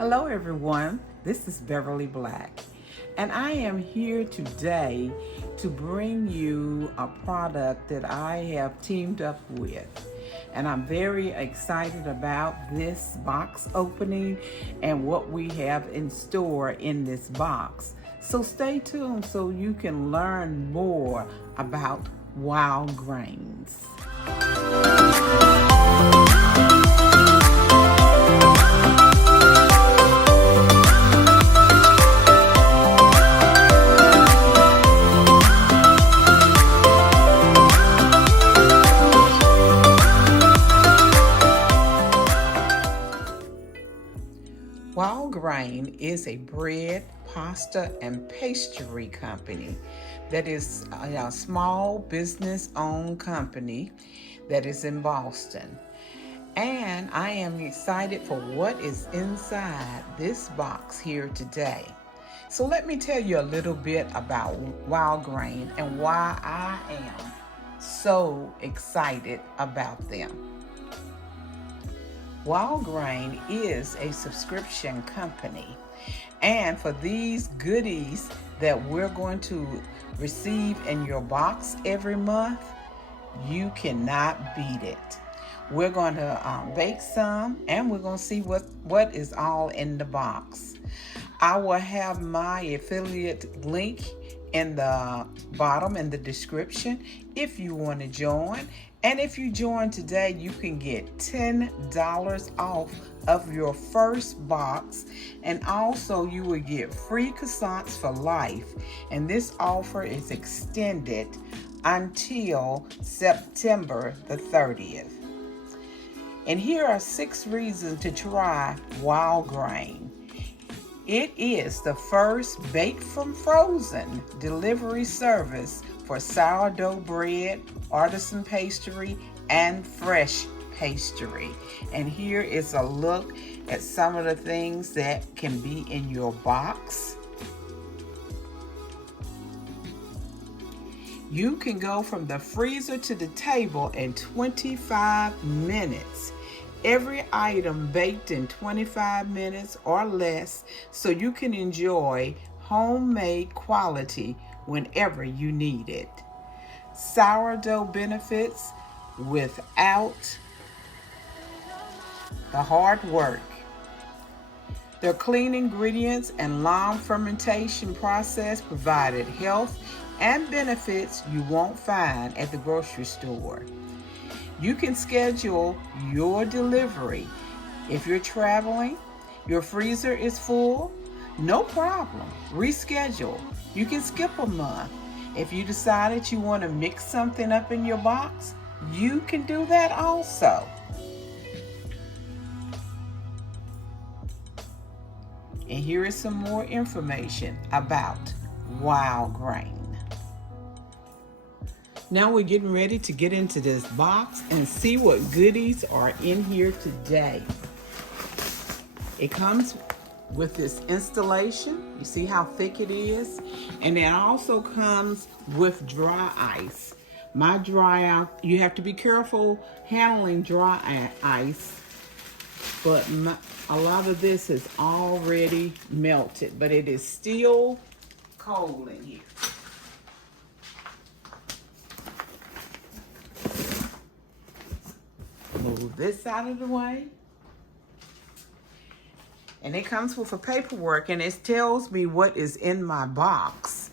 Hello everyone, this is Beverly Black, and I am here today to bring you a product that I have teamed up with. And I'm very excited about this box opening and what we have in store in this box. So stay tuned so you can learn more about Wildgrains. Wildgrain is a bread, pasta, and pastry company that is a small business-owned company that is in Boston. And I am excited for what is inside this box here today. So let me tell you a little bit about Wildgrain and why I am so excited about them. Wildgrain is a subscription company, and for these goodies that we're going to receive in your box every month, you cannot beat it. We're going to bake some, and we're going to see what is all in the box. I will have my affiliate link in the bottom in the description if you want to join. And if you join today, you can get $10 off of your first box, and also you will get free croissants for life. And this offer is extended until September the 30th. And here are 6 reasons to try Wildgrain. It is the first baked from frozen delivery service for sourdough bread, artisan pastry, and fresh pastry. And here is a look at some of the things that can be in your box. You can go from the freezer to the table in 25 minutes. Every item baked in 25 minutes or less, so you can enjoy homemade quality whenever you need it. Sourdough benefits without the hard work. Their clean ingredients and long fermentation process provided health and benefits you won't find at the grocery store. You can schedule your delivery. If you're traveling, your freezer is full, no problem. Reschedule. You can skip a month. If you decided you want to mix something up in your box, you can do that also. And here is some more information about Wildgrain. Now we're getting ready to get into this box and see what goodies are in here today. It comes with this installation. You see how thick it is? And it also comes with dry ice. My dry ice, you have to be careful handling dry ice, but a lot of this is already melted, but it is still cold in here. Move this out of the way. And it comes with a paperwork, and it tells me what is in my box.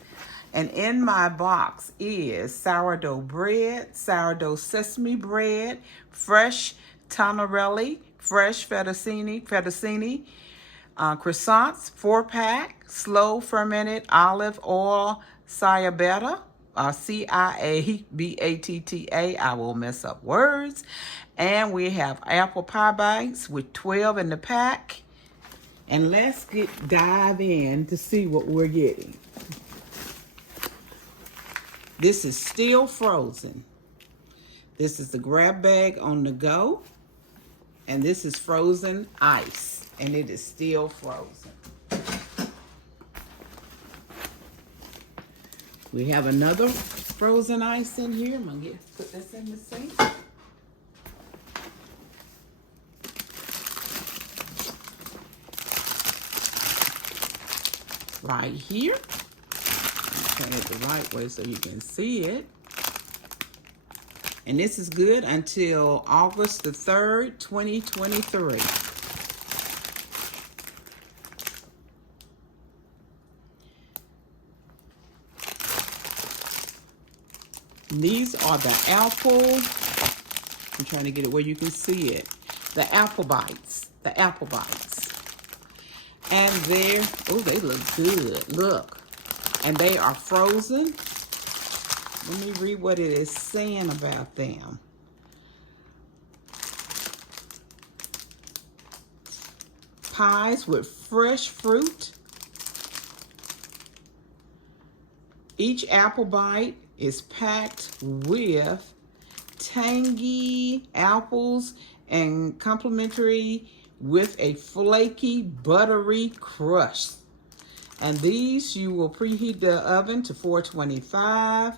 And in my box is sourdough bread, sourdough sesame bread, fresh tonarelli, fresh fettuccine, croissants, 4-pack, slow fermented olive oil ciabatta, C-I-A-B-A-T-T-A. I will mess up words. And we have apple pie bites with 12 in the pack. And let's dive in to see what we're getting. This is still frozen. This is the grab bag on the go. And this is frozen ice. And it is still frozen. We have another frozen ice in here. I'm going to put this in the sink. right here. Turn it the right way so you can see it. And this is good until August the 3rd, 2023. These are the apple. I'm trying to get it where you can see it. The apple bites. The apple bites. And they're, oh, they look good. Look. And they are frozen. Let me read what it is saying about them. Pies with fresh fruit. Each apple bite is packed with tangy apples and complimentary with a flaky, buttery crust. And these you will preheat the oven to 425.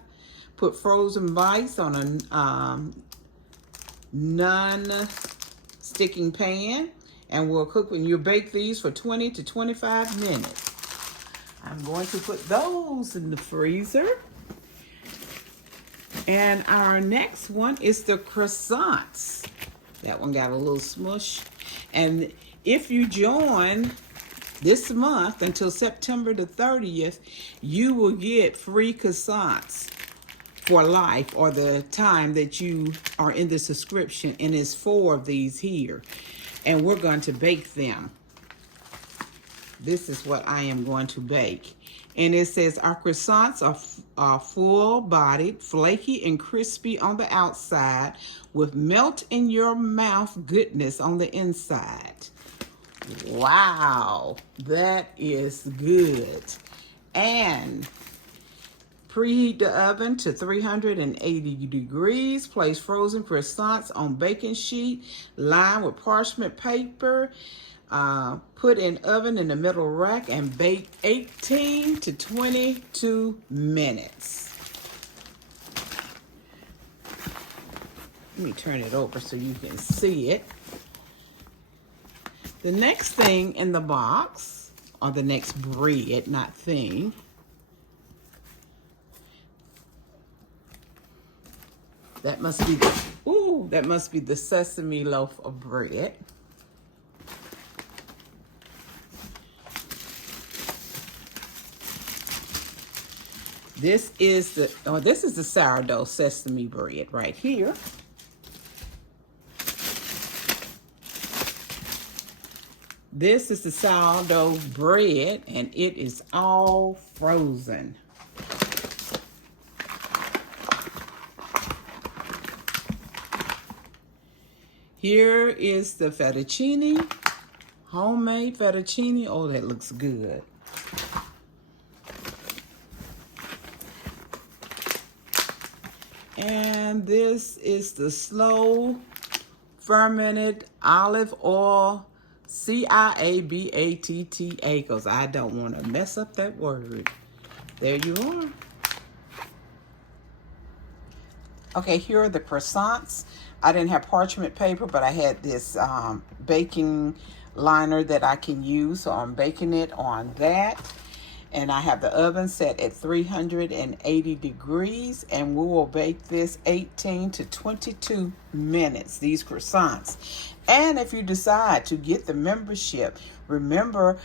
Put frozen bites on a non-sticking pan, and we'll cook when you bake these for 20 to 25 minutes. I'm going to put those in the freezer. And our next one is the croissants. That one got a little smush. And if you join this month until September the 30th, you will get free croissants for life, or the time that you are in the subscription, and it's 4 of these here. And we're going to bake them. This is what I am going to bake. And it says our croissants are full-bodied, flaky and crispy on the outside, with melt-in-your-mouth goodness on the inside. Wow, that is good. And preheat the oven to 380 degrees. Place frozen croissants on baking sheet, lined with parchment paper. Put in oven in the middle rack and bake 18 to 22 minutes. Let me turn it over so you can see it. The next thing in the box, or the next bread, not thing, that must be the sesame loaf of bread. This is the sourdough sesame bread right here. This is the sourdough bread, and it is all frozen. Here is the fettuccine, homemade fettuccine. Oh, that looks good. And this is the slow fermented olive oil, CIABATTA, because I don't want to mess up that word. There you are. Okay, here are the croissants. I didn't have parchment paper, but I had this baking liner that I can use, so I'm baking it on that. And I have the oven set at 380 degrees, and we will bake this 18 to 22 minutes, these croissants. And if you decide to get the membership, remember,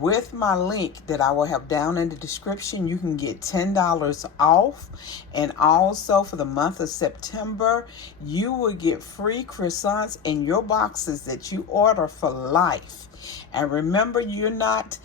with my link that I will have down in the description, you can get $10 off. And also for the month of September, you will get free croissants in your boxes that you order for life. And remember, you're not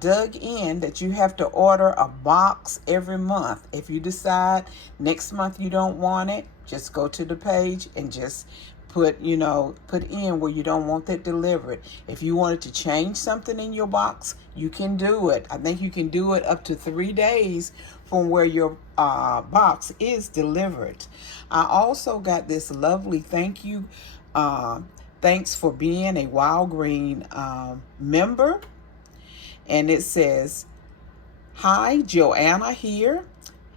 dug in that you have to order a box every month. If you decide next month you don't want it, just go to the page and just put in where you don't want that delivered. If you wanted to change something in your box, you can do it. I think you can do it up to 3 days from where your box is delivered. I also got this lovely thank you. Thanks for being a Wildgrain member. And it says, "Hi, Joanna here,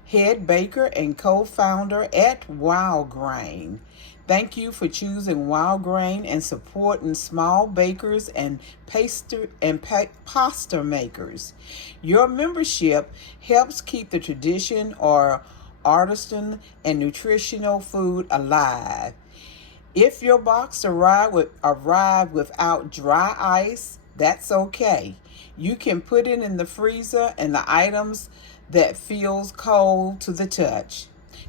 head baker and co-founder at Wildgrain. Thank you for choosing Wildgrain and supporting small bakers and pasta makers. Your membership helps keep the tradition or artisan and nutritional food alive. If your box arrived without dry ice, that's okay. You can put it in the freezer and the items that feels cold to the touch.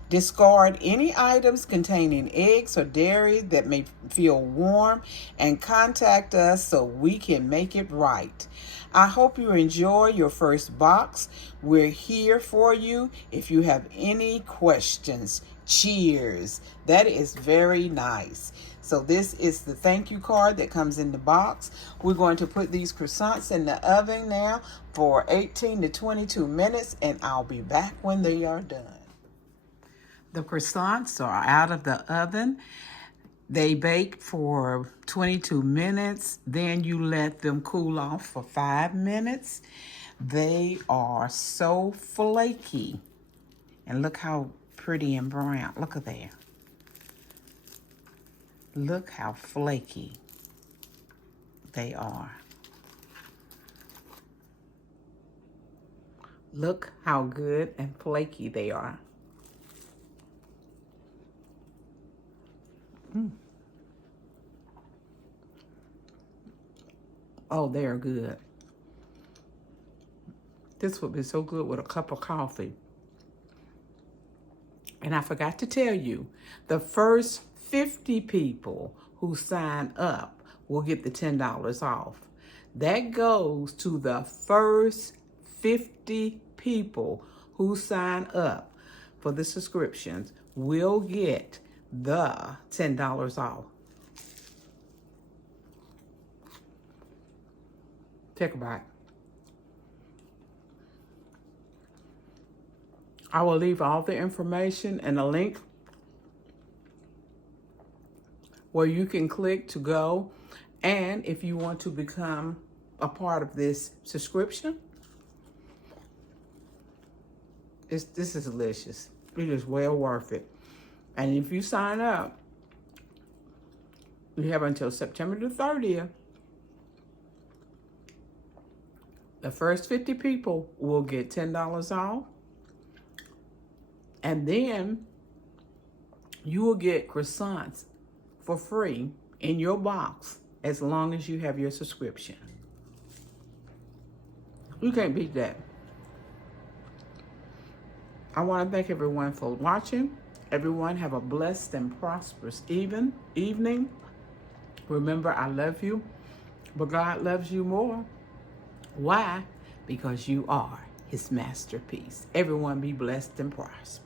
Discard any items containing eggs or dairy that may feel warm and contact us so we can make it right. I hope you enjoy your first box. We're here for you if you have any questions. Cheers. That is very nice. So this is the thank you card that comes in the box. We're going to put these croissants in the oven now for 18 to 22 minutes, and I'll be back when they are done. The croissants are out of the oven. They bake for 22 minutes. Then you let them cool off for 5 minutes. They are so flaky. And look how pretty and brown. Look at that. Look how flaky they are. Look how good and flaky they are. Oh, they are good. This would be so good with a cup of coffee. And I forgot to tell you, the first 50 people who sign up will get the $10 off. That goes to the first 50 people who sign up for the subscriptions will get the $10 off. Take a bite. I will leave all the information and a link where you can click to go. And if you want to become a part of this subscription, this is delicious. It is well worth it. And if you sign up, you have until September the 30th. The first 50 people will get $10 off. And then you will get croissants for free in your box as long as you have your subscription. You can't beat that. I want to thank everyone for watching. Everyone have a blessed and prosperous evening. Remember, I love you, but God loves you more. Why? Because you are his masterpiece. Everyone be blessed and prosperous.